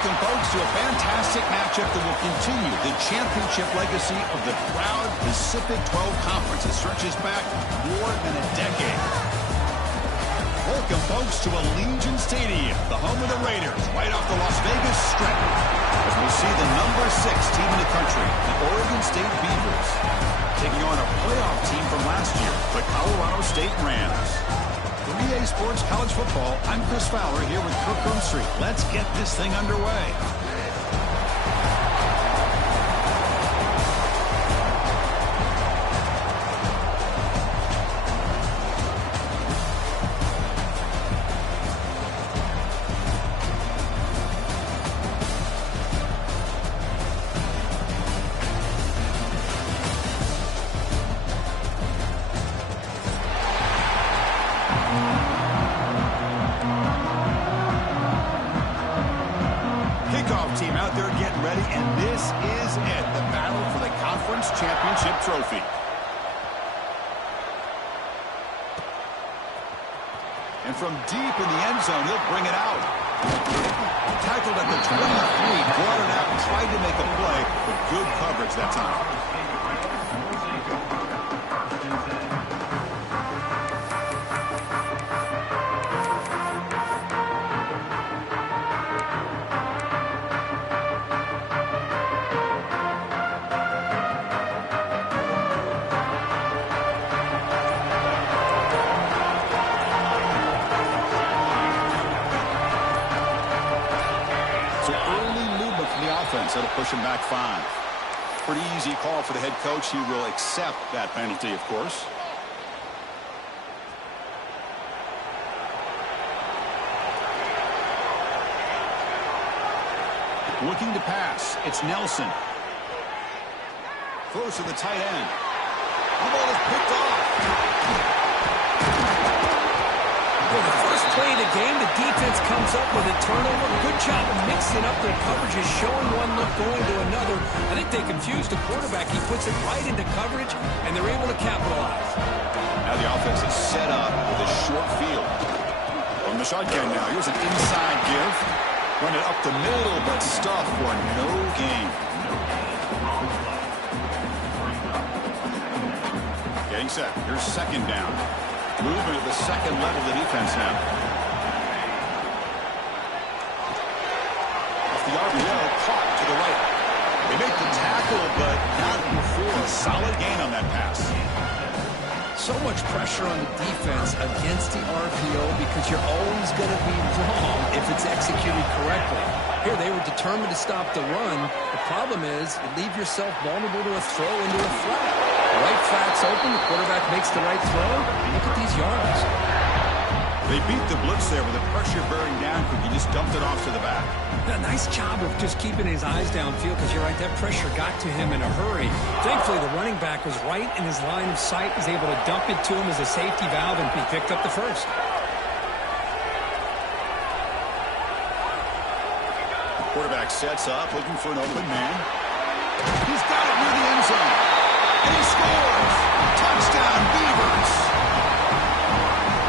Welcome, folks, to a fantastic matchup that will continue the championship legacy of the proud Pacific-12 Conference that stretches back more than a decade. Welcome, folks, to Allegiant Stadium, the home of the Raiders, right off the Las Vegas Strip, as we see the number 6 team in the country, the Oregon State Beavers, taking on a playoff team from last year, the Colorado State Rams. 3A Sports College Football, I'm Chris Fowler here with Kirk Street. Let's get this thing underway. Team out there getting ready, and this is it, the battle for the conference championship trophy. And from deep in the end zone, he'll bring it out. Tackled at the 23, brought it out, tried to make a play, but good coverage that time. Instead of pushing back 5. Pretty easy call for the head coach. He will accept that penalty, of course. Looking to pass. It's Nelson. Throws to the tight end. The ball is picked off. Well, the first play of the game, the defense comes up with a turnover. Good job of mixing up their coverages, showing one look, going to another. I think they confused the quarterback. He puts it right into coverage, and they're able to capitalize. Now the offense is set up with a short field. From the shotgun now, here's an inside give. Run it up the middle, but stuff for no gain. Getting set. Here's second down. Moving at the second level of the defense now. Off the RBO, caught to the right. They make the tackle, but not before a solid gain on that pass. So much pressure on the defense against the RPO because you're always going to be wrong if it's executed correctly. Here, they were determined to stop the run. The problem is you leave yourself vulnerable to a throw into a flat. Right flat's open, the quarterback makes the right throw. Look at these yards. They beat the blitz there with the pressure bearing down quick. He just dumped it off to the back. A nice job of just keeping his eyes downfield because you're right, that pressure got to him in a hurry. Thankfully, the running back was right in his line of sight, was able to dump it to him as a safety valve, and he picked up the first. Quarterback sets up, looking for an open man. He's got it near the end zone. And he scores! Touchdown, Beavers!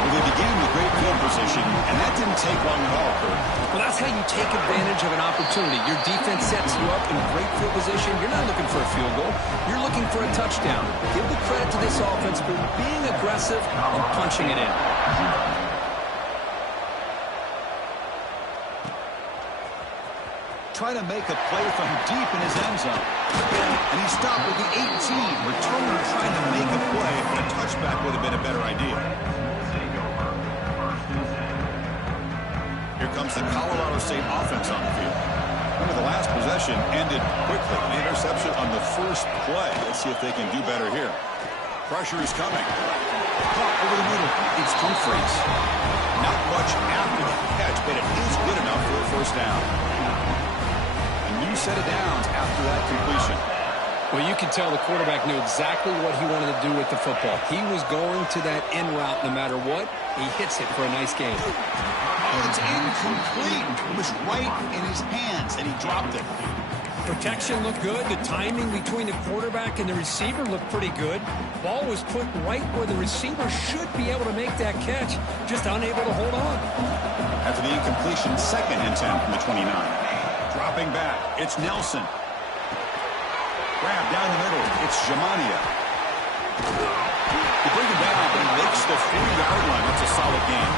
Well, they began with great field position, and that didn't take long at all, Kurt. Well, that's how you take advantage of an opportunity. Your defense sets you up in great field position. You're not looking for a field goal. You're looking for a touchdown. Give the credit to this offense for being aggressive and punching it in. Trying to make a play from deep in his end zone. And he stopped with the 18. Returner trying to make a play, but a touchback would have been a better idea. Here comes the Colorado State offense on the field. Remember, the last possession ended quickly. An interception on the first play. Let's see if they can do better here. Pressure is coming. Caught over the middle. It's Humphreys. Not much after the catch, but it is good enough for a first down. New set of downs after that completion. Well, you can tell the quarterback knew exactly what he wanted to do with the football. He was going to that in route no matter what. He hits it for a nice game. Oh, it's incomplete. It was right in his hands, and he dropped it. Protection looked good. The timing between the quarterback and the receiver looked pretty good. Ball was put right where the receiver should be able to make that catch, just unable to hold on. After the incompletion, 2nd and 10 from the 29. Dropping back, it's Nelson. Grab down the middle, it's Jamania. You bring him down, but he makes the 40-yard line. That's a solid game.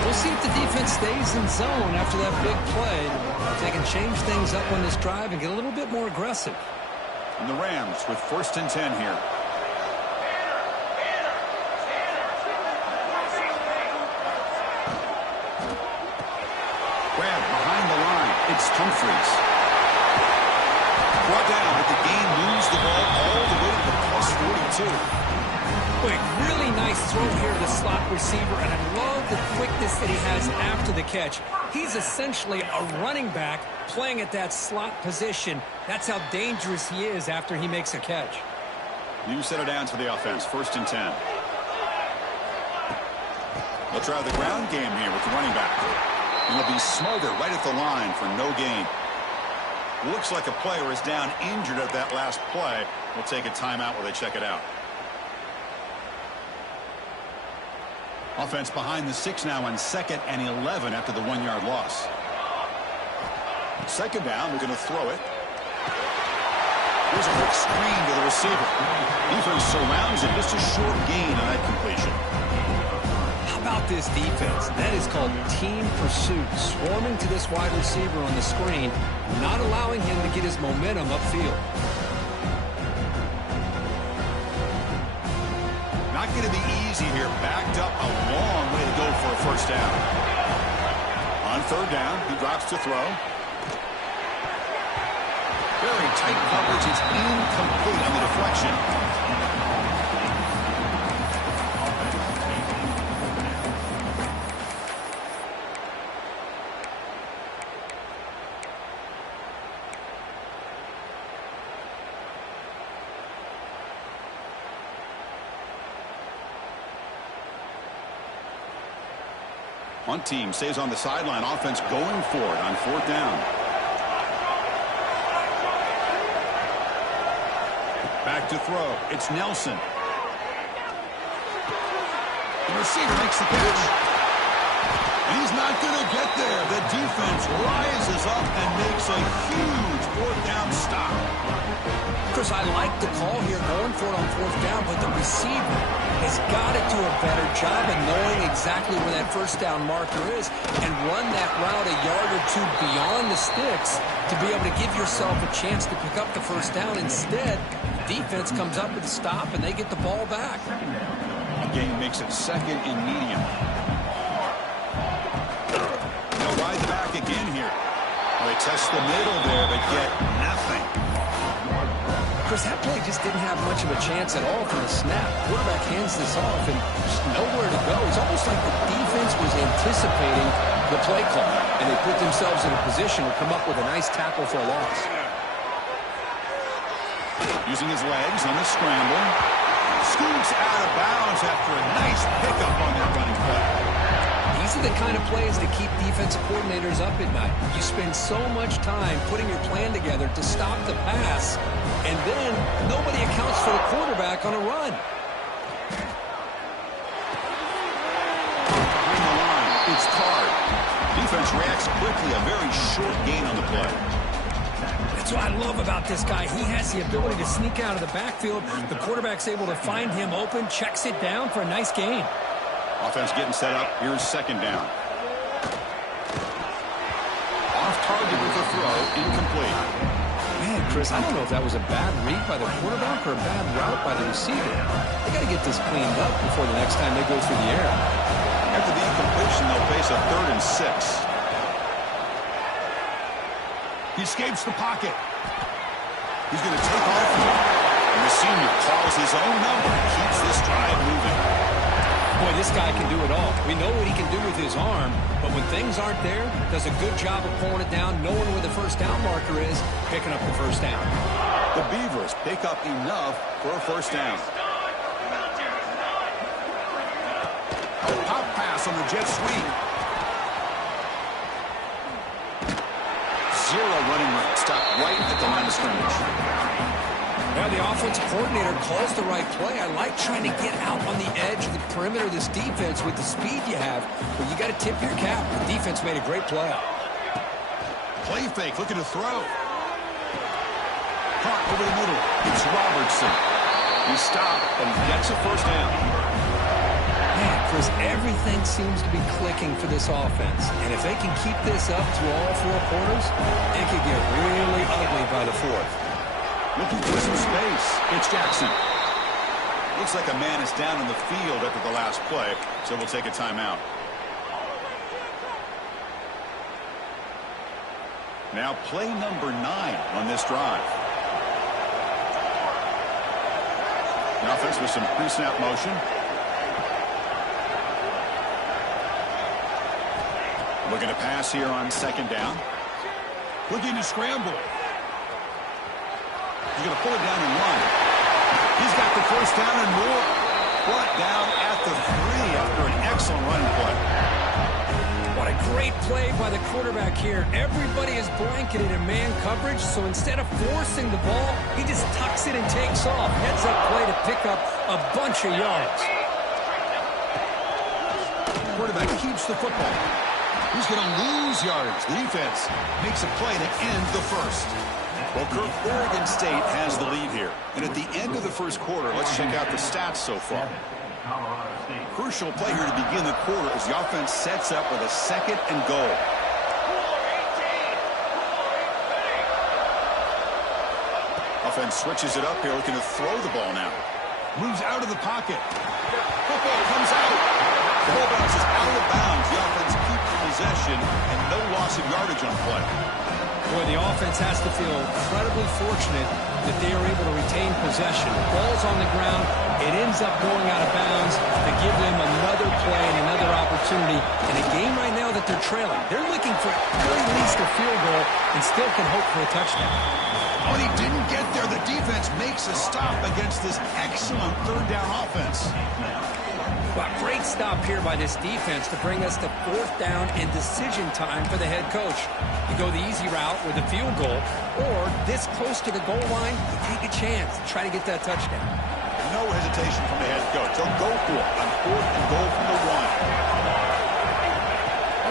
We'll see if the defense stays in zone after that big play. If they can change things up on this drive and get a little bit more aggressive. And the Rams with 1st and 10 here. Grab behind the line. It's Humphries. Brought down, but the game moves the ball all the way to the +42. Quick, really nice throw here to the slot receiver, and I love the quickness that he has after the catch. He's essentially a running back playing at that slot position. That's how dangerous he is after he makes a catch. New set of downs for the offense, 1st and 10. They'll try the ground game here with the running back. And he'll be smothered right at the line for no gain. Looks like a player is down injured at that last play. We'll take a timeout while they check it out. Offense behind the 6 now on 2nd and 11 after the 1-yard loss. 2nd down, they're going to throw it. Here's a quick screen to the receiver. Defense surrounds him. Just a short gain on that completion. How about this defense? That is called team pursuit. Swarming to this wide receiver on the screen, not allowing him to get his momentum upfield. Not going to be easy here. Backed up a long way to go for a 1st down. On 3rd down, he drops to throw. Very tight coverage. It's incomplete on the deflection. One team stays on the sideline. Offense going for it on 4th down. Back to throw. It's Nelson. The receiver makes the catch. And he's not going to get there. The defense rises up and makes a huge 4th down stop. Chris, I like the call here going for it on 4th down, but the receiver has got to do a better job of knowing exactly where that 1st down marker is and run that route a yard or 2 beyond the sticks to be able to give yourself a chance to pick up the 1st down. Instead, defense comes up with a stop and they get the ball back. The game makes it 2nd and medium. They'll ride back again here. Well, they test the middle there, but get nothing. Chris, that play just didn't have much of a chance at all from the snap. Quarterback hands this off and just nowhere to go. It's almost like the defense was anticipating the play call, and they put themselves in a position to come up with a nice tackle for a loss. Using his legs on the scramble. Scoots out of bounds after a nice pickup on that running play. These are the kind of plays that keep defensive coordinators up at night. You spend so much time putting your plan together to stop the pass, and then nobody accounts for the quarterback on a run. Behind the line, it's Card. Defense reacts quickly, a very short gain on the play. That's what I love about this guy. He has the ability to sneak out of the backfield. The quarterback's able to find him open, checks it down for a nice gain. Offense getting set up. Here's 2nd down. Off target with a throw, incomplete. Man, Chris, I don't know if that was a bad read by the quarterback or a bad route by the receiver. They got to get this cleaned up before the next time they go through the air. After the incompletion, they'll face a 3rd and 6. He escapes the pocket. He's going to take off here. And the senior calls his own number and keeps this drive moving. Boy, this guy can do it all. We know what he can do with his arm, but when things aren't there, does a good job of pulling it down, knowing where the 1st down marker is, picking up the 1st down. The Beavers pick up enough for a 1st down. A pop pass on the jet sweep. 0 running room. Stop right at the line of scrimmage. Well, the offensive coordinator calls the right play. I like trying to get out on the edge of the perimeter of this defense with the speed you have, but you got to tip your cap. The defense made a great play. Play fake, looking to throw. Caught over the middle. It's Robertson. He stopped and gets a first down. Man, Chris, everything seems to be clicking for this offense. And if they can keep this up through all 4 quarters, it could get really ugly by the 4th. Looking for some space. It's Jackson. Looks like a man is down in the field after the last play, so we'll take a timeout. Now play number 9 on this drive. The offense with some pre-snap motion. Looking to pass here on 2nd down. Looking to scramble. He's going to pull it down and run. He's got the first down and more. Brought down at the 3 after an excellent running play. What a great play by the quarterback here. Everybody is blanketed in man coverage, so instead of forcing the ball, he just tucks it and takes off. Heads-up play to pick up a bunch of yards. Quarterback keeps the football. He's going to lose yards. The defense makes a play to end the first. Well, Kirk, Oregon State has the lead here. And at the end of the first quarter, let's check out the stats so far. Crucial play here to begin the quarter as the offense sets up with a 2nd and goal. Offense switches it up here, looking to throw the ball now. Moves out of the pocket. Football comes out. The ball bounces out of bounds. The offense keeps possession and no loss of yardage on play. Boy, the offense has to feel incredibly fortunate that they are able to retain possession. The ball's on the ground. It ends up going out of bounds to give them another play and another opportunity in a game right now that they're trailing. They're looking for at very least a field goal and still can hope for a touchdown. Oh, and he didn't get there. The defense makes a stop against this excellent 3rd down offense. Well, great stop here by this defense to bring us to 4th down and decision time for the head coach. You go the easy route with a field goal, or this close to the goal line, you take a chance to try to get that touchdown. No hesitation from the head coach. He'll go for it on 4th and goal from the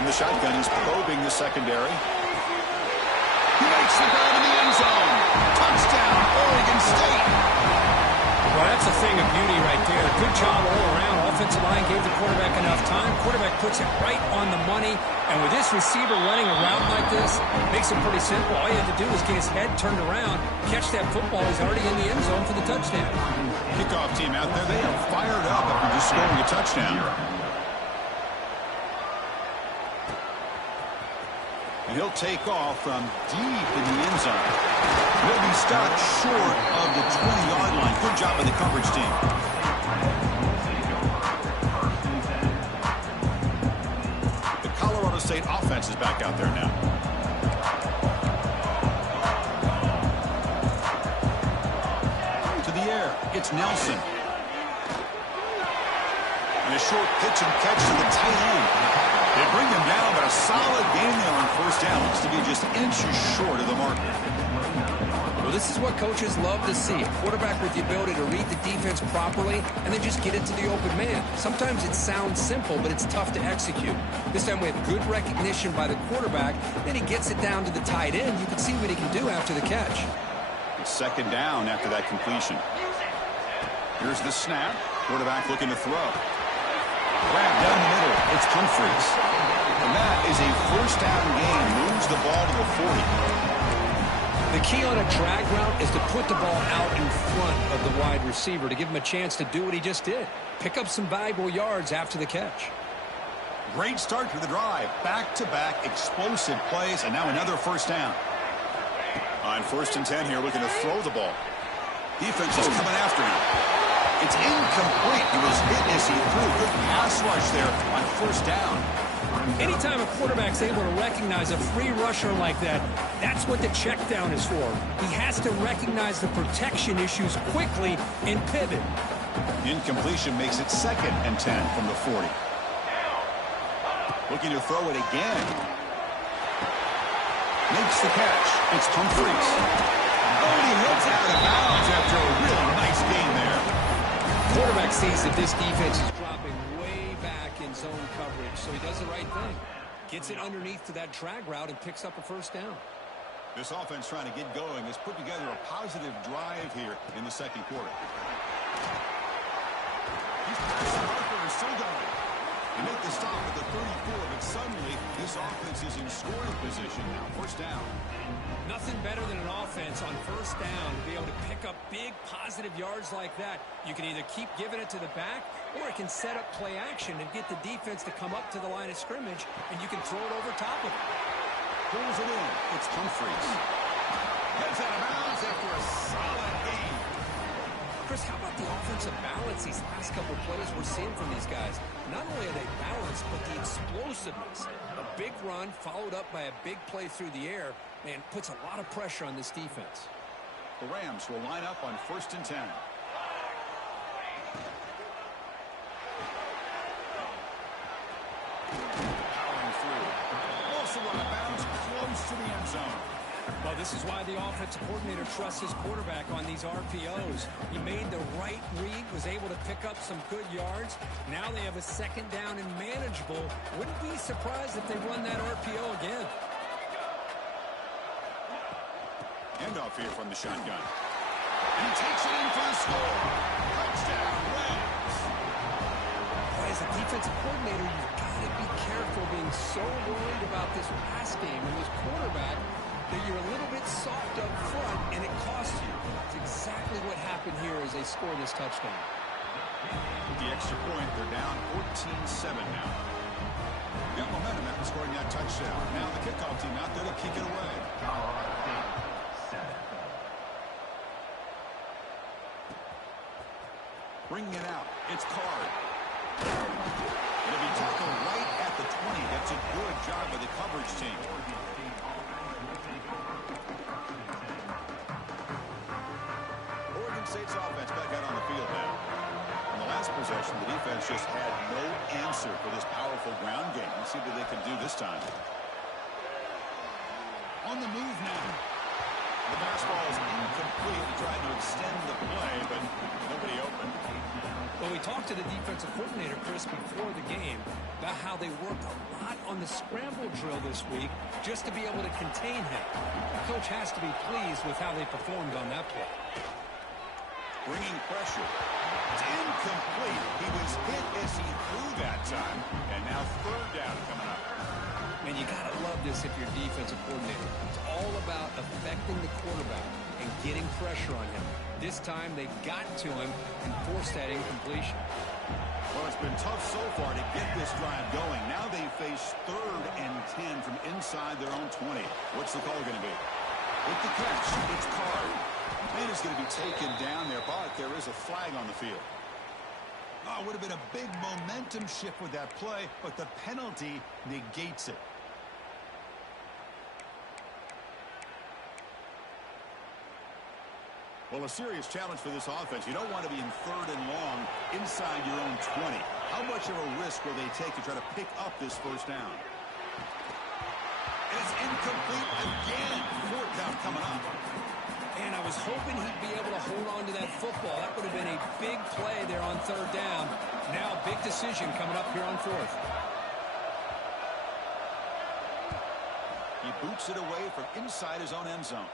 1. On the shotgun, he's probing the secondary. He makes the grab in the end zone. Touchdown, Oregon State. Well, that's a thing of beauty right there. Good job all around. Offensive line gave the quarterback enough time. Quarterback puts it right on the money. And with this receiver running a route like this, makes it pretty simple. All you have to do is get his head turned around, catch that football. He's already in the end zone for the touchdown. Kickoff team out there, they are fired up after just scoring a touchdown. And he'll take off from deep in the end zone. He'll be stopped short of the 20-yard line. Good job by the coverage team. The Colorado State offense is back out there now. To the air, it's Nelson. And a short pitch and catch to the tight end. They bring him down, but a solid game there on 1st down. Looks to be just inches short of the marker. Well, this is what coaches love to see. A quarterback with the ability to read the defense properly and then just get it to the open man. Sometimes it sounds simple, but it's tough to execute. This time we have good recognition by the quarterback. Then he gets it down to the tight end. You can see what he can do after the catch. It's 2nd down after that completion. Here's the snap. Quarterback looking to throw. Grab down the middle. It's Humphreys. And that is a 1st down gain. Moves the ball to the 40. The key on a drag route is to put the ball out in front of the wide receiver to give him a chance to do what he just did. Pick up some valuable yards after the catch. Great start to the drive. Back-to-back explosive plays, and now another 1st down. On 1st and 10 here, looking to throw the ball. Defense is coming after him. It's incomplete. He was hit as he threw. Good pass rush there on 1st down. Anytime a quarterback's able to recognize a free rusher like that, that's what the check down is for. He has to recognize the protection issues quickly and pivot. Incompletion makes it 2nd and 10 from the 40. Looking to throw it again. Makes the catch. It's Humphreys. Oh, and he heads out of bounds after a really nice game there. Quarterback sees that this defense is dropping way back in zone coverage, so he does the right thing. Gets it underneath to that drag route and picks up a first down. This offense trying to get going has put together a positive drive here in the second quarter. He's passing. Harper is still going. They make the stop at the 34, but suddenly this offense is in scoring position now. First down. Nothing better than an offense on first down to be able to pick up big positive yards like that. You can either keep giving it to the back, or it can set up play action and get the defense to come up to the line of scrimmage, and you can throw it over top of it. Pulls it in. It's Humphries. Gets out of bounds after a solid gain. Chris, how about the offensive balance these last couple of plays we're seeing from these guys? Not only are they balanced, but the explosiveness. A big run followed up by a big play through the air, man, puts a lot of pressure on this defense. The Rams will line up on 1st and 10. Powering through. Also out of bounds, close to the end zone. Well, this is why the offensive coordinator trusts his quarterback on these RPOs. He made the right read, was able to pick up some good yards. Now they have a second down and manageable. Wouldn't be surprised if they run that RPO again. Handoff here from the shotgun. And he takes it in for the score. Touchdown, Rams. Boy, as a defensive coordinator, you've got to be careful being so worried about this pass game and this quarterback that you're a little bit soft up front, and it costs you. It's exactly what happened here as they score this touchdown. With the extra point, they're down 14-7 now. Got momentum after scoring that touchdown. Now the kickoff team out there to kick it away. Bringing it out. It's Card. It'll be tackled right at the 20. That's a good job by the coverage team. Oregon State's offense back out on the field now. In the last possession, the defense just had no answer for this powerful ground game. Let's see what they can do this time. On the move now. The pass ball is incomplete. He tried to extend the play, but nobody open. Well, we talked to the defensive coordinator, Chris, before the game about how they worked a lot on the scramble drill this week just to be able to contain him. The coach has to be pleased with how they performed on that play. Bringing pressure. It's incomplete. He was hit as he threw that time. And now 3rd down coming up. And you got to love this if you're a defensive coordinator. It's all about affecting the quarterback and getting pressure on him. This time they got to him and forced that incompletion. Well, it's been tough so far to get this drive going. Now they face 3rd and 10 from inside their own 20. What's the call going to be? With the catch, it's Card. Man is going to be taken down there, but there is a flag on the field. Oh, it would have been a big momentum shift with that play, but the penalty negates it. Well, a serious challenge for this offense. You don't want to be in 3rd and long inside your own 20. How much of a risk will they take to try to pick up this first down? And it's incomplete again. 4th down coming up. And I was hoping he'd be able to hold on to that football. That would have been a big play there on 3rd down. Now a big decision coming up here on 4th. He boots it away from inside his own end zone.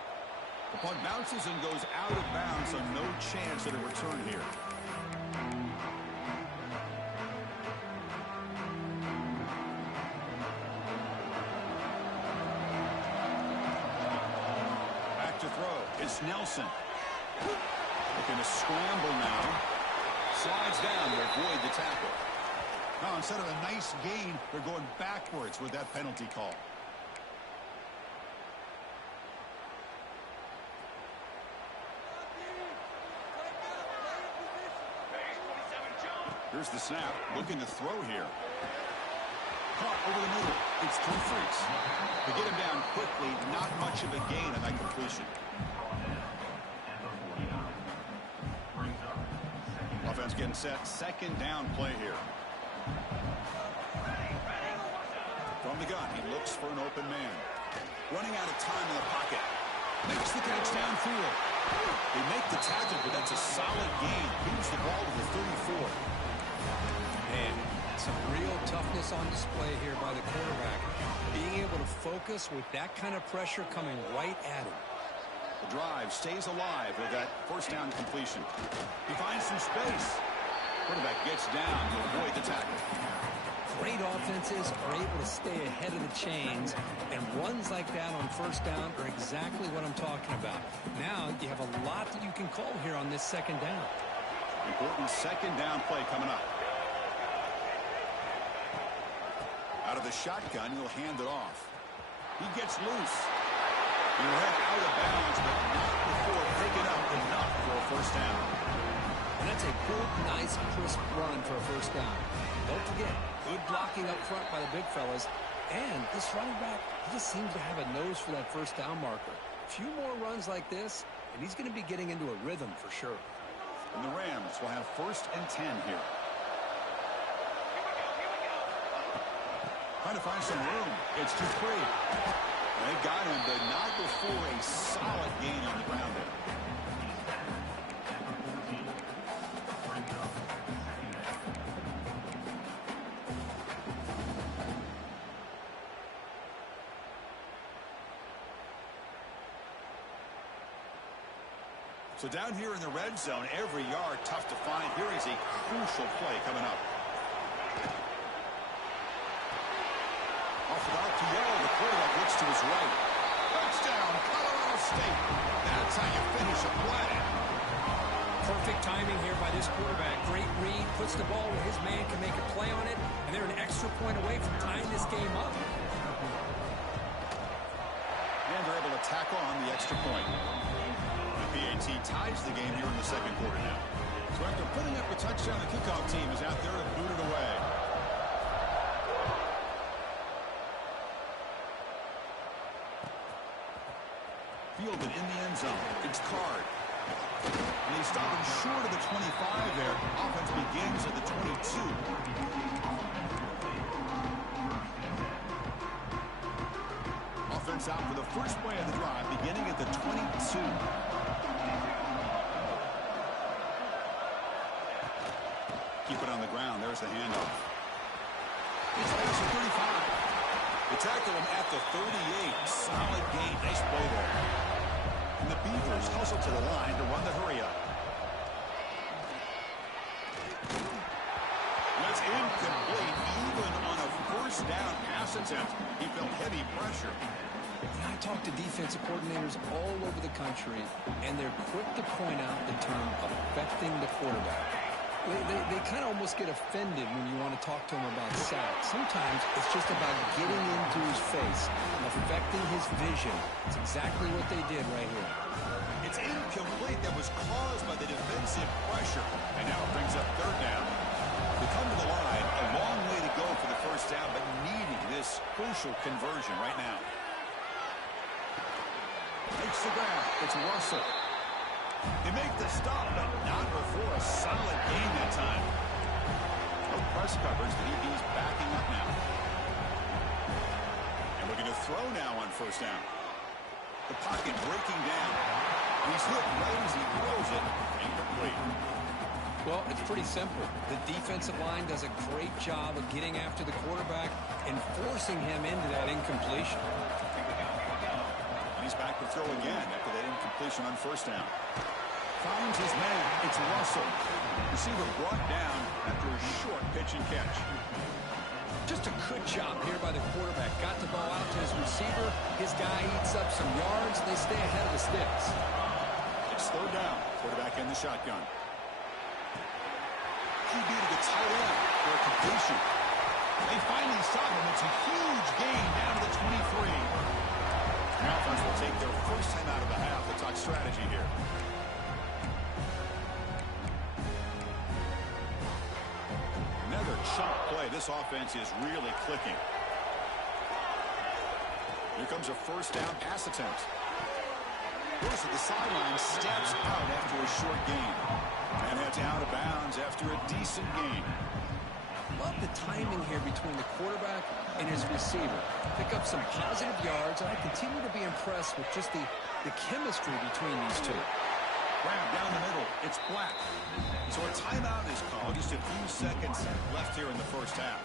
The punt bounces and goes out of bounds, so no chance at a return here. Back to throw. It's Nelson. Looking to scramble now. Slides down to avoid the tackle. Now, instead of a nice gain, they're going backwards with that penalty call. Here's the snap, looking to throw here. Caught over the middle. It's Humphries. To get him down quickly, not much of a gain on that completion. Offense getting set. 2nd down play here. From the gun, he looks for an open man. Running out of time in the pocket. Makes the catch downfield. They make the tackle, but that's a solid gain. Moves the ball to the 34. Man, Some real toughness on display here by the quarterback. Being able to focus with that kind of pressure coming right at him. The drive stays alive with that first down completion. He finds some space. Quarterback gets down to avoid the tackle. Great offenses are able to stay ahead of the chains, and runs like that on first down are exactly what I'm talking about. Now you have a lot that you can call here on this second down. Important second down play coming up. Out of the shotgun, he'll hand it off. He gets loose. He ran out of bounds, but not before picking up enough for a first down. And that's a good, nice, crisp run for a first down. Don't forget, good blocking up front by the big fellas. And this running back, he just seems to have a nose for that first down marker. A few more runs like this, and he's going to be getting into a rhythm for sure. And the Rams will have 1st and 10 here. Trying to find some room. It's too free. They got him, but not before a solid gain on the ground there. So down here in the red zone, every yard tough to find. Here is a crucial play coming up. Off without to yell, the quarterback looks to his right. Touchdown, Colorado State. That's how you finish a play. Perfect timing here by this quarterback. Great read, puts the ball where his man can make a play on it, and they're an extra point away from tying this game up. And they're able to tack on the extra point. The PAT ties the game here in the second quarter now. So after putting up a touchdown, the kickoff team is out there to boot it away. Fielded in the end zone. It's Card. And he's stopping short of the 25 there. Offense begins at the 22. Offense out for the first play of the drive, beginning at the 22. Keep it on the ground. There's the handoff. It's past the 35. They tackle him at the 38. Solid gain. Nice play there. And the Beavers hustle to the line to run the hurry-up. That's incomplete. Even on a first down pass attempt, he felt heavy pressure. I talk to defensive coordinators all over the country, and they're quick to point out the term affecting the quarterback. They kind of almost get offended when you want to talk to them about sacks. Sometimes it's just about getting into his face, affecting his vision. It's exactly what they did right here. It's incomplete. That was caused by the defensive pressure. And now it brings up third down. They come to the line. A long way to go for the first down, but needing this crucial conversion right now. Makes the grab. It's Russell. They make the stop, but not before a solid gain that time. No press coverage. The DB's backing up now. And looking to throw now on first down. The pocket breaking down. He's hit right as he throws it. Incomplete. Well, it's pretty simple. The defensive line does a great job of getting after the quarterback and forcing him into that incompletion. He's back to throw again after that incompletion on first down. Finds his man. It's Russell. Receiver brought down after a short pitch and catch. Just a good job here by the quarterback. Got the ball out to his receiver. His guy eats up some yards. They stay ahead of the sticks. It's third down. Quarterback in the shotgun. QB to the tight end for a completion. They finally stop him. It's a huge gain down to the 23. The offense will take their first time out of the half. They talk strategy here. Another chunk play. This offense is really clicking. Here comes a first down pass attempt. Goes to the sideline, steps out after a short gain. And heads out of bounds after a decent gain. Love the timing here between the quarterback and his receiver. Pick up some positive yards, and I continue to be impressed with just the chemistry between these two. Grab down the middle. It's Black. So a timeout is called. Just a few seconds left here in the first half.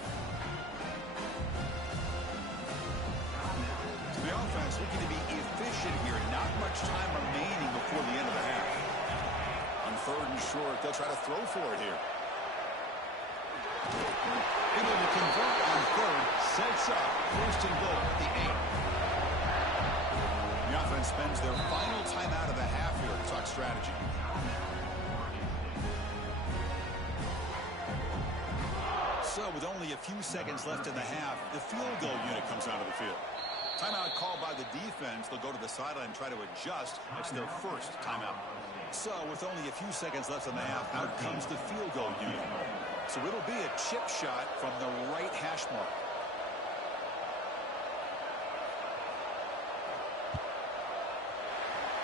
So the offense looking to be efficient here. Not much time remaining before the end of the half. On 3rd and short, they'll try to throw for it here. Able to convert on 3rd. Sets up 1st and goal at the 8. The offense spends their final timeout of the half here to talk strategy. So with only a few seconds left in the half, the field goal unit comes out of the field. Timeout called by the defense. They'll go to the sideline and try to adjust. It's their first timeout. So with only a few seconds left in the half, out comes the field goal unit. So it'll be a chip shot from the right hash mark.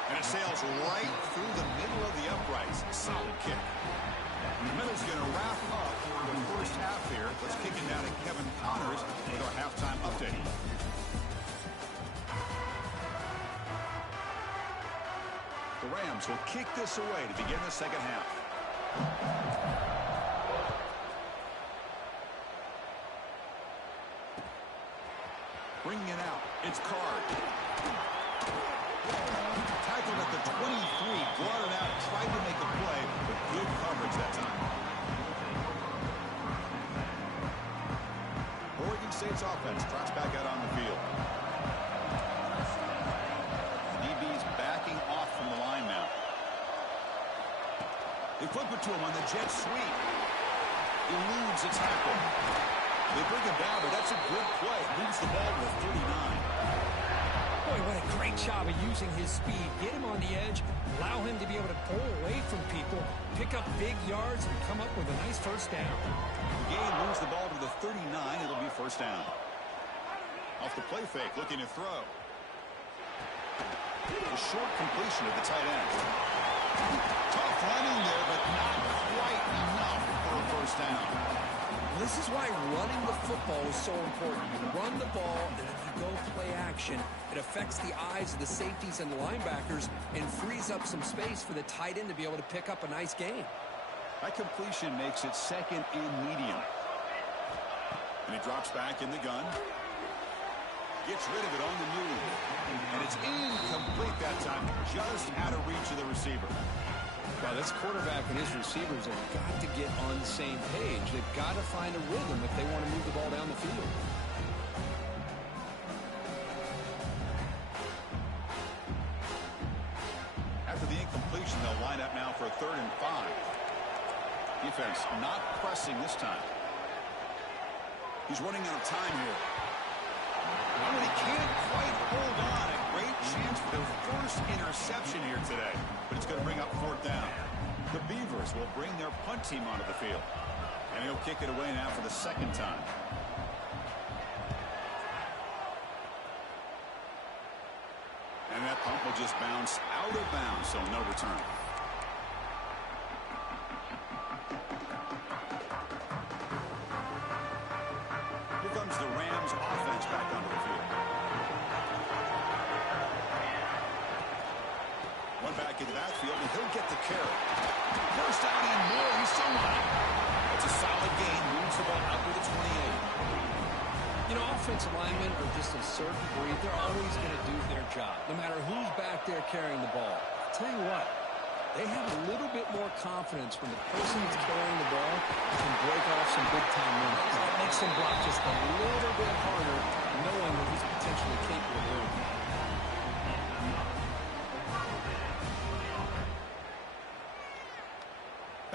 And it sails right through the middle of the uprights. Solid kick. Miller's going to wrap up the first half here. Let's kick it down to Kevin Connors with our halftime update. The Rams will kick this away to begin the second half. Bringing it out. It's Card. Tackled at the 23, brought it out, tried to make a play, but good coverage that time. Oregon State's offense trots back out on the field. DB's backing off from the line now. They flip it to him on the jet sweep. Eludes a tackle. They bring him down, but that's a good play. Moves the ball to the 39. Boy, what a great job of using his speed. Get him on the edge, allow him to be able to pull away from people, pick up big yards, and come up with a nice first down. The game moves the ball to the 39. It'll be first down. Off the play fake, looking to throw. A short completion of the tight end. Tough running there, but not quite enough for a first down. This is why running the football is so important. You run the ball, and if you go play action, it affects the eyes of the safeties and the linebackers and frees up some space for the tight end to be able to pick up a nice gain. That completion makes it 2nd and medium. And he drops back in the gun. Gets rid of it on the move. And it's incomplete that time. Just out of reach of the receiver. Well, this quarterback and his receivers have got to get on the same page. They've got to find a rhythm if they want to move the ball down the field. After the incompletion, they'll line up now for a 3rd and 5. Defense not pressing this time. He's running out of time here. Oh, he can't quite hold on. A great chance for their first interception here today. But it's going to bring up 4th down. The Beavers will bring their punt team onto the field. And he'll kick it away now for the 2nd time. And that punt will just bounce out of bounds, so no return. Here comes the Rams offense back onto the field. One back into that field, and he'll get the carry. First down and more, he's still running. It's a solid gain, moves the ball up to the 28. You know, offensive linemen are just a certain breed. They're always going to do their job, no matter who's back there carrying the ball. I'll tell you what, they have a little bit more confidence when the person that's carrying the ball can break off some big-time runs. That makes them block just a little bit harder, knowing that he's potentially capable of doing it.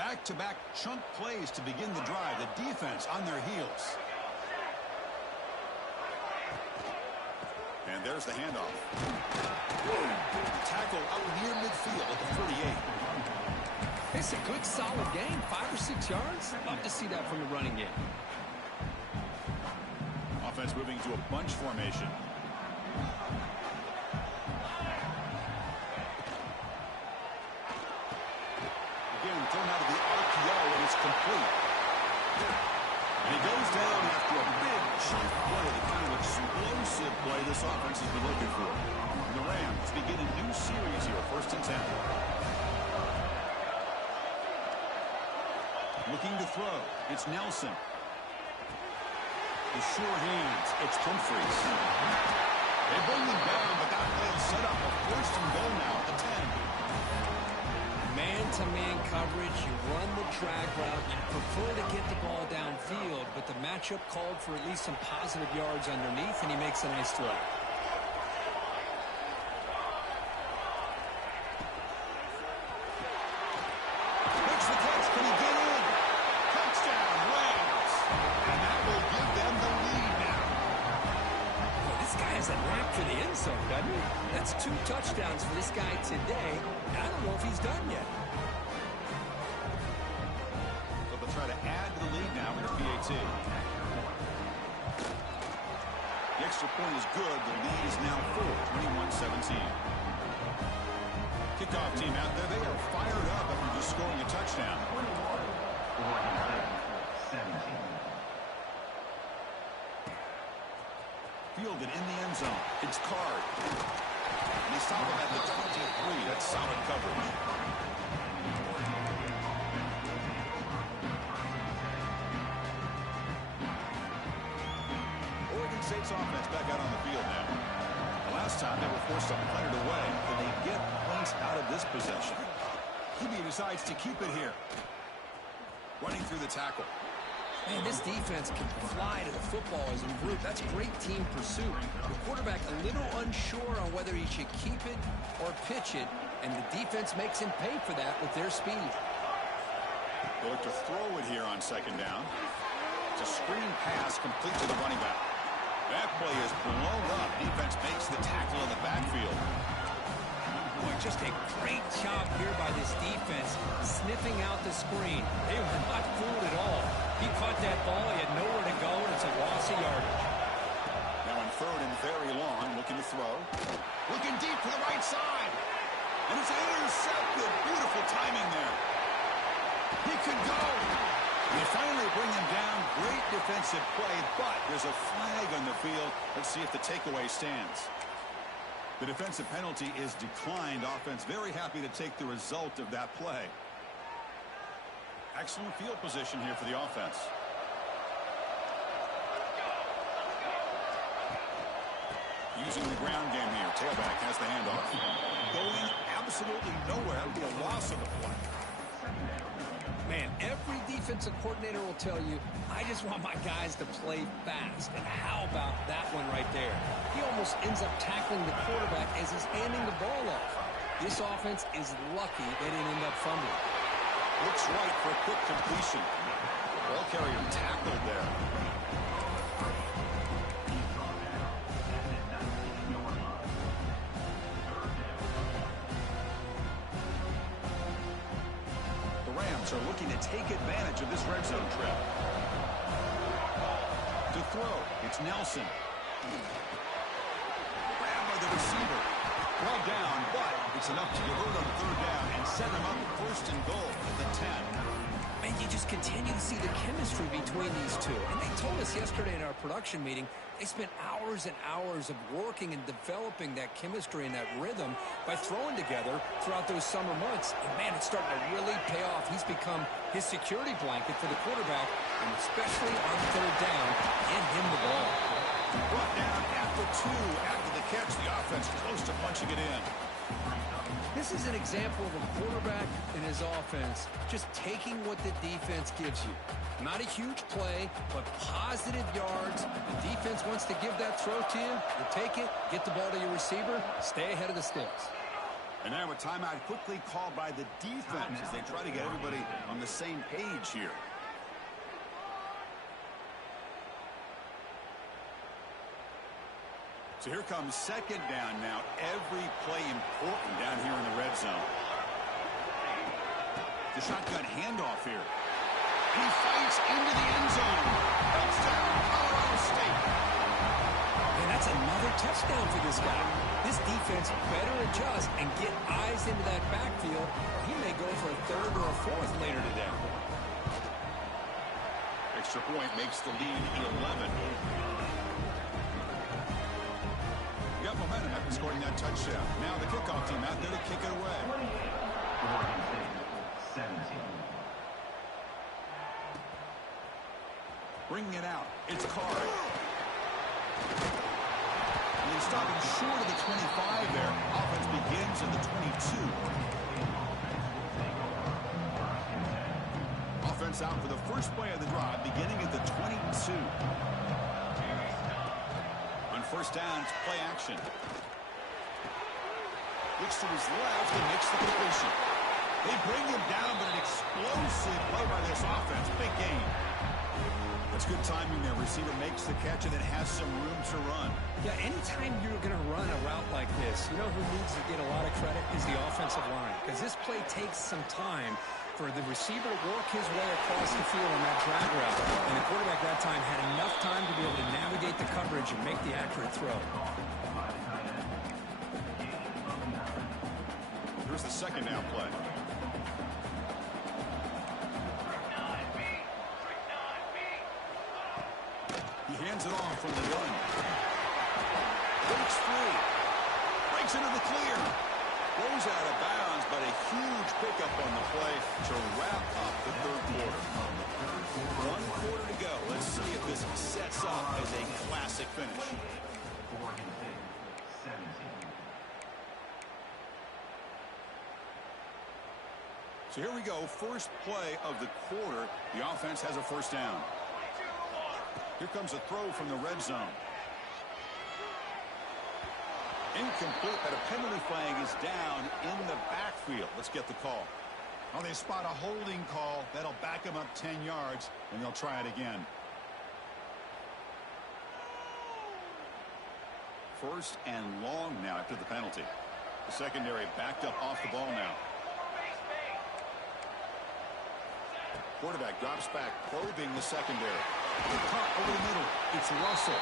Back-to-back chunk plays to begin the drive. The defense on their heels. And there's the handoff. Tackle up near midfield at the 38. It's a good, solid game. 5 or 6 yards. Love to see that from the running game. Offense moving to a bunch formation. Again, thrown out of the RPO, and it's complete. And he goes down after a big chunk play, the kind of explosive play this offense has been looking for. And the Rams begin a new series here, 1st and 10. Looking to throw. It's Nelson. The sure hands. It's Humphries. They bring them down, but that play will set up a first and goal now at the 10. Man-to-man coverage, you run the drag route, you prefer to get the ball downfield, but the matchup called for at least some positive yards underneath, and he makes a nice throw. Makes the catch. Can he get in? Touchdown, Rams. And that will give them the lead now. Well, this guy has a knack for the end zone, doesn't he? That's 2 touchdowns for this guy today. I don't know if he's done yet. But they'll try to add to the lead now with the PAT. The extra point is good. The lead is now 4, 21-17. Kickoff team out there. They are fired up after just scoring a touchdown. Fielded in the end zone. It's Card. And they stop him at the 23. That's solid coverage. Oregon State's offense back out on the field now. The last time they were forced to punt it away. Can they get points out of this possession? Maybe he decides to keep it here. Running through the tackle. Man, this defense can fly to the football as a group. That's great team pursuit. The quarterback a little unsure on whether he should keep it or pitch it, and the defense makes him pay for that with their speed. They look to throw it here on second down. It's a screen pass complete to the running back. That play is blown up. Defense makes the tackle in the backfield. Boy, just a great job here by this defense, sniffing out the screen. They were not fooled at all. He caught that ball, he had nowhere to go, and it's a loss of yardage. Now in third and very long, looking to throw. Looking deep to the right side. And it's intercepted. Beautiful timing there. He could go. They finally bring him down. Great defensive play, but there's a flag on the field. Let's see if the takeaway stands. The defensive penalty is declined. Offense very happy to take the result of that play. Excellent field position here for the offense. Using the ground game here. Tailback has the handoff. Going absolutely nowhere. That would be a loss of the play. Man, every defensive coordinator will tell you, I just want my guys to play fast. And how about that one right there? He almost ends up tackling the quarterback as he's handing the ball off. This offense is lucky they didn't end up fumbling. Looks right for a quick completion. Ball carrier tackled there. The Rams are looking to take advantage of this red zone trap. To throw, it's Nelson. Grab by the receiver. Well down, but it's enough to convert on third down and set them up first and goal at the 10. Man, you just continue to see the chemistry between these two. And they told us yesterday in our production meeting, they spent hours and hours of working and developing that chemistry and that rhythm by throwing together throughout those summer months. And man, it's starting to really pay off. He's become his security blanket for the quarterback, and especially on third down, get him the ball. Brought down after 2. After the catch, the offense close to punching it in. This is an example of a quarterback and his offense just taking what the defense gives you. Not a huge play, but positive yards. The defense wants to give that throw to you. You take it, get the ball to your receiver, stay ahead of the sticks. And now a timeout quickly called by the defense as they try to get everybody on the same page here. So here comes second down now. Every play important down here in the red zone. The shotgun handoff here. He fights into the end zone. Touchdown, Colorado State. And that's another touchdown for this guy. This defense better adjust and get eyes into that backfield, or he may go for a third or a fourth later today. Extra point makes the lead 11. You got momentum after scoring that touchdown. Now the kickoff team out there to kick it away. Bringing it out. It's Card. And he's stopping short of the 25 there. Offense begins at the 22. Offense out for the first play of the drive, beginning at the 22. On first down, it's play action. Looks to his left and makes the completion. They bring him down, but an explosive play by this offense. Big game. That's good timing there. Receiver makes the catch and it has some room to run. Yeah, anytime you're going to run a route like this, you know who needs to get a lot of credit is the offensive line. Because this play takes some time for the receiver to work his way across the field on that drag route. And the quarterback that time had enough time to be able to navigate the coverage and make the accurate throw. Here's the second down play. He hands it off from the gun. Breaks free. Breaks into the clear. Goes out of bounds, but a huge pickup on the play to wrap up the third quarter. 1 quarter to go. Let's see if this sets up as a classic finish. So here we go. First play of the quarter. The offense has a first down. Here comes a throw from the red zone. Incomplete, but a penalty flag is down in the backfield. Let's get the call. Oh, they spot a holding call. That'll back them up 10 yards, and they'll try it again. First and long now after the penalty. The secondary backed up off the ball now. Quarterback drops back, probing the secondary. Cut over the middle. It's Russell.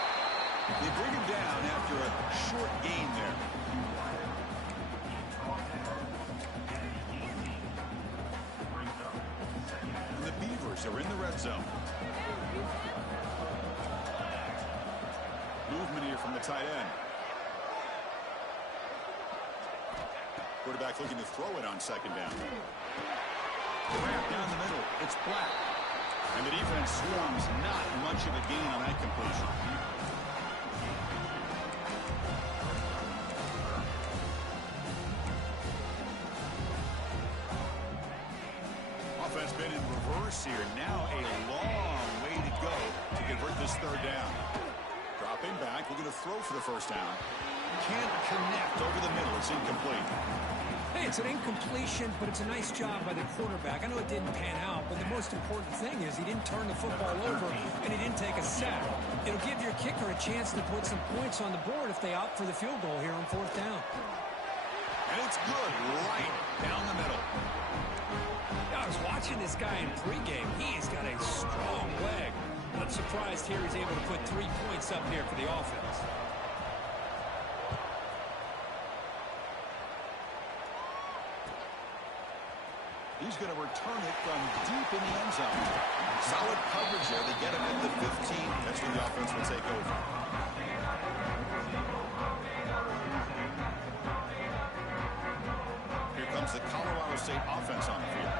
They bring him down after a short gain there. And the Beavers are in the red zone. Movement here from the tight end. Quarterback looking to throw it on second down. Wrap down the middle. It's Black. And the defense swarms. Not much of a gain on that completion. Offense been in reverse here. Now a long way to go to convert this third down. Dropping back. Looking to throw for the first down. Can't connect over the middle. It's incomplete. Hey, it's an incompletion, but it's a nice job by the quarterback. I know it didn't pan out, but the most important thing is he didn't turn the football over and he didn't take a sack. It'll give your kicker a chance to put some points on the board if they opt for the field goal here on fourth down. And it's good right down the middle. I was watching this guy in pregame. He's got a strong leg. Not surprised here he's able to put 3 points up here for the offense. He's going to return it from deep in the end zone. Solid coverage there. They get him at the 15. That's when the offense will take over. Here comes the Colorado State offense on the field.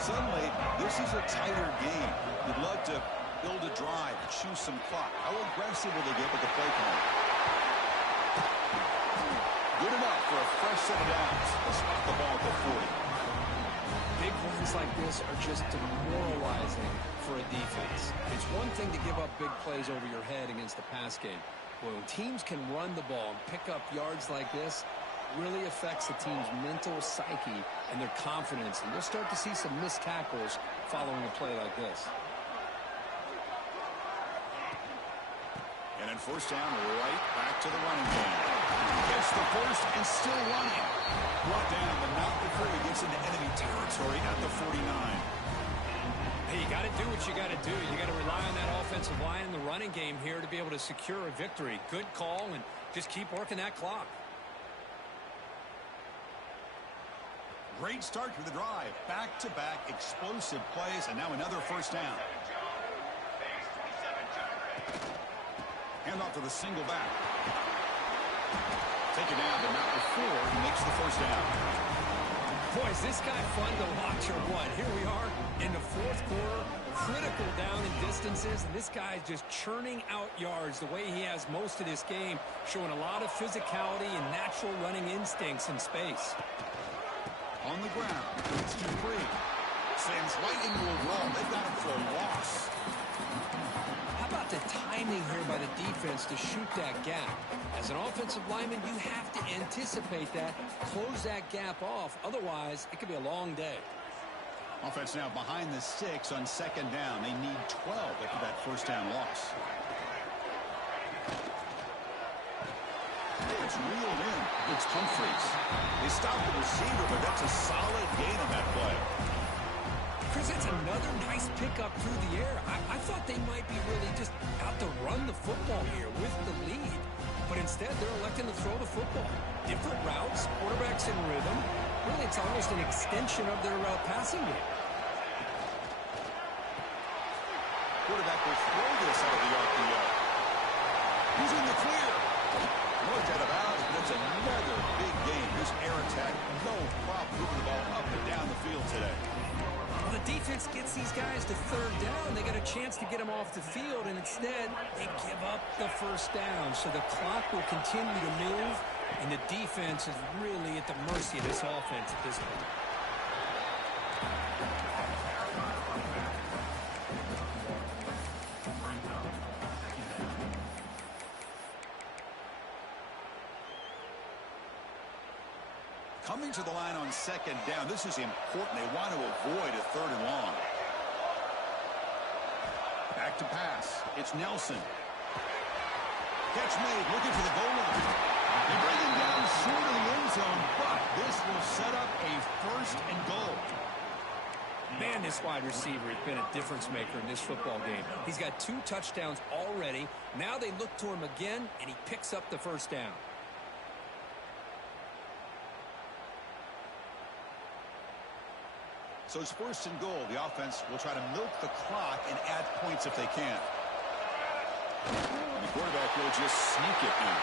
Suddenly, this is a tighter game. You'd love to build a drive, choose some clock. How aggressive will they get with the play call? Good enough for a fresh set of downs. They'll spot the ball at the 40. Big runs like this are just demoralizing for a defense. It's one thing to give up big plays over your head against the pass game. But when teams can run the ball and pick up yards like this, really affects the team's mental psyche and their confidence. And you'll start to see some missed tackles following a play like this. And then first down, right back to the running game. Gets the first and still running. Brought down, but not before he gets into enemy territory at the 49. Hey, you got to do what you got to do. You got to rely on that offensive line in the running game here to be able to secure a victory. Good call, and just keep working that clock. Great start to the drive. Back-to-back explosive plays, and now another first down. Hand off to the single back. Take it down, but not before he makes the first down. Boy, is this guy fun to watch or what? Here we are in the fourth quarter, critical down in distances, and this guy's just churning out yards the way he has most of this game, showing a lot of physicality and natural running instincts in space. On the ground, it's Dupree. Sends right into a wall. They've got him for a loss. How about the timing here by the defense to shoot that gap? As an offensive lineman, you have to anticipate that, close that gap off. Otherwise, it could be a long day. Offense now behind the 6 on second down. They need 12 after that first down loss. It's reeled in. It's Humphreys. They stopped the receiver, but that's a solid gain on that play. Chris, it's another nice pickup through the air. I thought they might be really just out to run the football here with the lead. But instead, they're electing to throw the football. Different routes, quarterbacks in rhythm. Really, it's almost an extension of their passing game. Quarterback will throw this out of the RPO. He's in the clear. Looked out of bounds, but it's another big game. This air attack, no problem moving the ball up and down the field today. Well, the defense gets these guys to third down. They got a chance to get them off the field, and instead, they give up the first down. So the clock will continue to move, and the defense is really at the mercy of this offense at this point. Coming to the line on second down. This is important. They want to avoid a third and long. Back to pass. It's Nelson. Catch made. Looking for the goal line. They bring him down short of the end zone, but this will set up a first and goal. Man, this wide receiver has been a difference maker in this football game. He's got 2 touchdowns already. Now they look to him again, and he picks up the first down. So it's first and goal. The offense will try to milk the clock and add points if they can. And the quarterback will just sneak it now.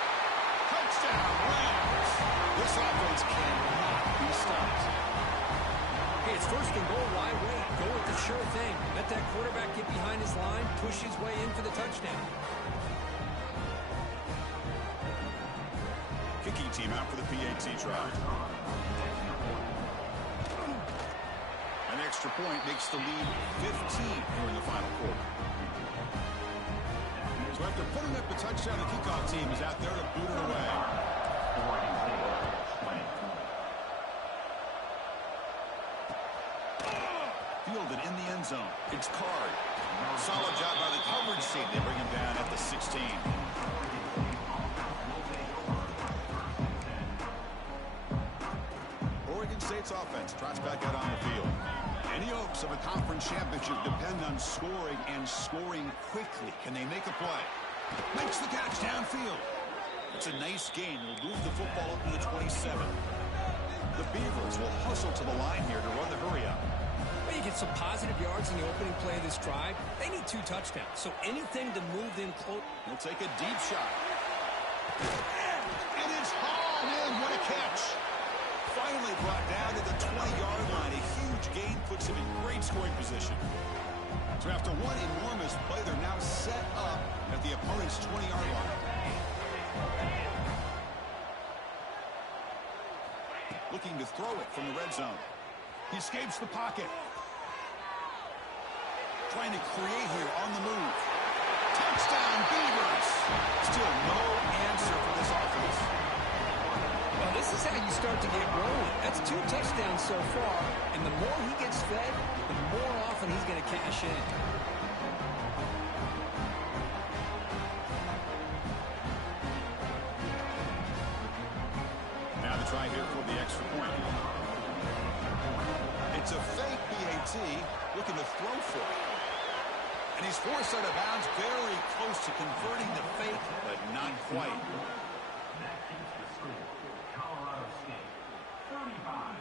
Touchdown, Rams! This offense cannot be stopped. Hey, it's first and goal. Why wait? Go with the sure thing. Let that quarterback get behind his line, push his way in for the touchdown. Kicking team out for the PAT try. An extra point makes the lead 15 here in the final quarter. So after putting up the touchdown, the kickoff team is out there to boot it away. Fielded in the end zone. It's Card. Solid job by the coverage team. They bring him down at the 16. Oregon State's offense trots back out on the field. Any hopes of a conference championship depend on scoring and scoring quickly. Can they make a play? Makes the catch downfield. It's a nice gain. Will move the football up to the 27. The Beavers will hustle to the line here to run the hurry up. Well, you get some positive yards in the opening play of this drive. They need 2 touchdowns, so anything to move them close. He'll take a deep shot. And it's hauled in. What a catch. Finally brought down to the 20-yard line. A huge gain puts him in great scoring position. So after one enormous play, they're now set up at the opponent's 20-yard line. Looking to throw it from the red zone. He escapes the pocket. Trying to create here on the move. Touchdown, Beavers! Still no answer for this offense. Well, this is how you start to get rolling. That's 2 touchdowns so far, and the more he gets fed, the more often he's going to cash in. Now the try here for the extra point. It's a fake PAT, looking to throw for it. And he's forced out of bounds, very close to converting the fake, but not quite. Colorado State, 35.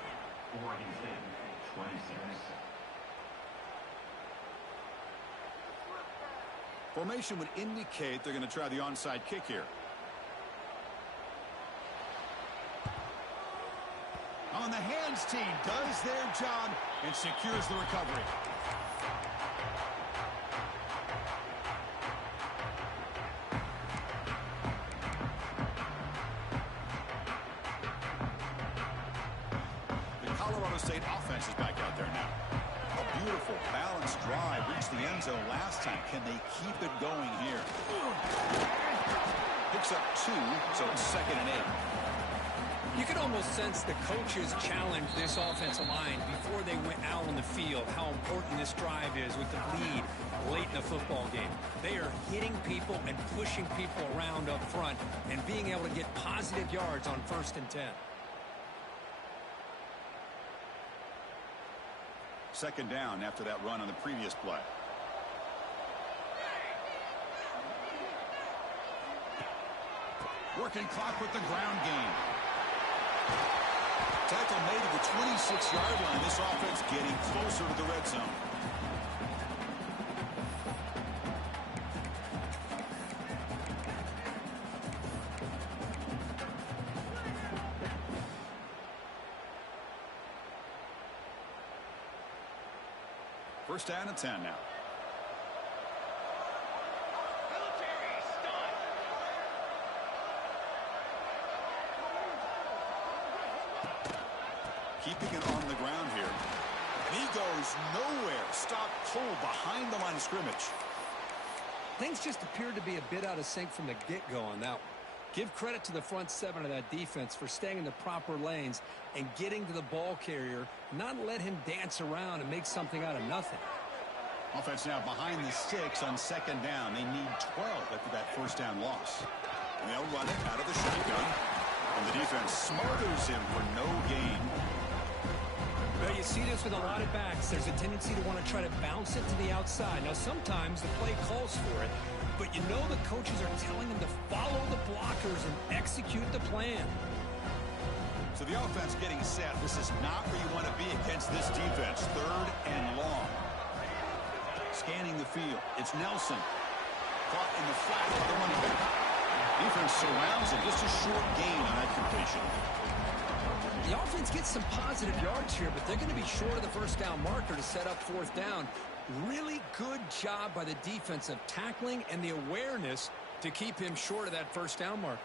Oregon State, 26. Formation would indicate they're going to try the onside kick here. On the hands team does their job and secures the recovery. Colorado State offense is back out there now. A beautiful, balanced drive reached the end zone last time. Can they keep it going here? Picks up 2, so it's 2nd and 8. You can almost sense the coaches challenge this offensive line before they went out on the field, how important this drive is with the lead late in the football game. They are hitting people and pushing people around up front and being able to get positive yards on 1st and 10. 2nd down after that run on the previous play. Working clock with the ground game. Tackle made at the 26-yard line. This offense getting closer to the red zone. First down and 10 now. Keeping it on the ground here. And he goes nowhere. Stop cold behind the line of scrimmage. Things just appeared to be a bit out of sync from the get-go on that one. Give credit to the front 7 of that defense for staying in the proper lanes and getting to the ball carrier, not let him dance around and make something out of nothing. Offense now behind the 6 on 2nd down. They need 12 after that first down loss. And they'll run it out of the shotgun. And the defense smothers him for no gain. Well, you see this with a lot of backs. There's a tendency to want to try to bounce it to the outside. Now, sometimes the play calls for it, but you know the coaches are telling them to follow the blockers and execute the plan. So the offense getting set. This is not where you want to be against this defense. 3rd and long. Scanning the field. It's Nelson. Caught in the flat of the running back. Defense surrounds it. Just a short gain on that completion. The offense gets some positive yards here, but they're going to be short of the first down marker to set up 4th down. Really good job by the defense of tackling and the awareness to keep him short of that first down marker.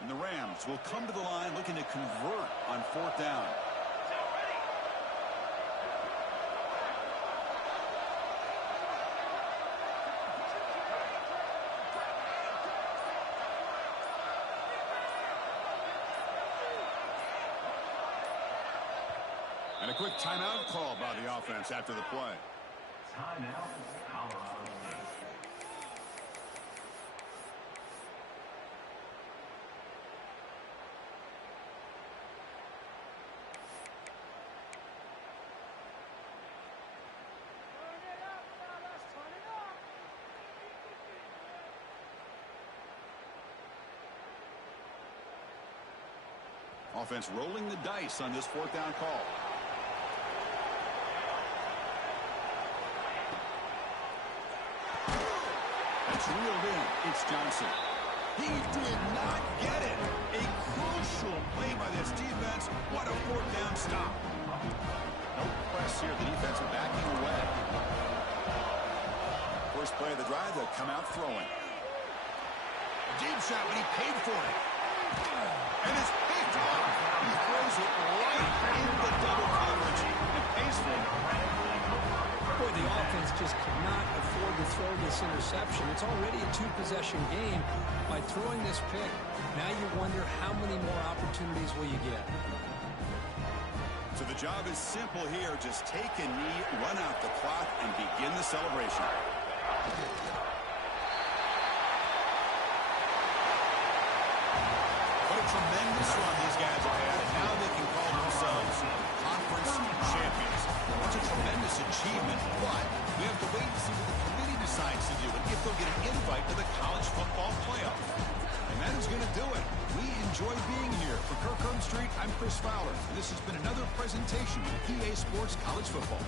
And the Rams will come to the line looking to convert on 4th down. And a quick timeout call by the offense after the play. Timeout, Colorado State. Offense rolling the dice on this 4th down call. That's reeled in. It's Johnson. He did not get it. A crucial play by this defense. What a 4th down stop. No press here. The defense backing away. First play of the drive, they'll come out throwing. Deep shot, but he paid for it. And it's picked off. He throws it right into double coverage and pays for it. Boy, the offense just cannot afford to throw this interception. It's already a 2-possession game. By throwing this pick, now you wonder how many more opportunities will you get. So the job is simple here. Just take a knee, run out the clock, and begin the celebration. What a tremendous run these guys have had, and now they can call themselves conference champions. It's a tremendous achievement, but we have to wait and see what the committee decides to do and if they'll get an invite to the college football playoff. And that is going to do it. We enjoy being here. For Kirk Street, I'm Chris Fowler, and this has been another presentation of EA Sports College Football.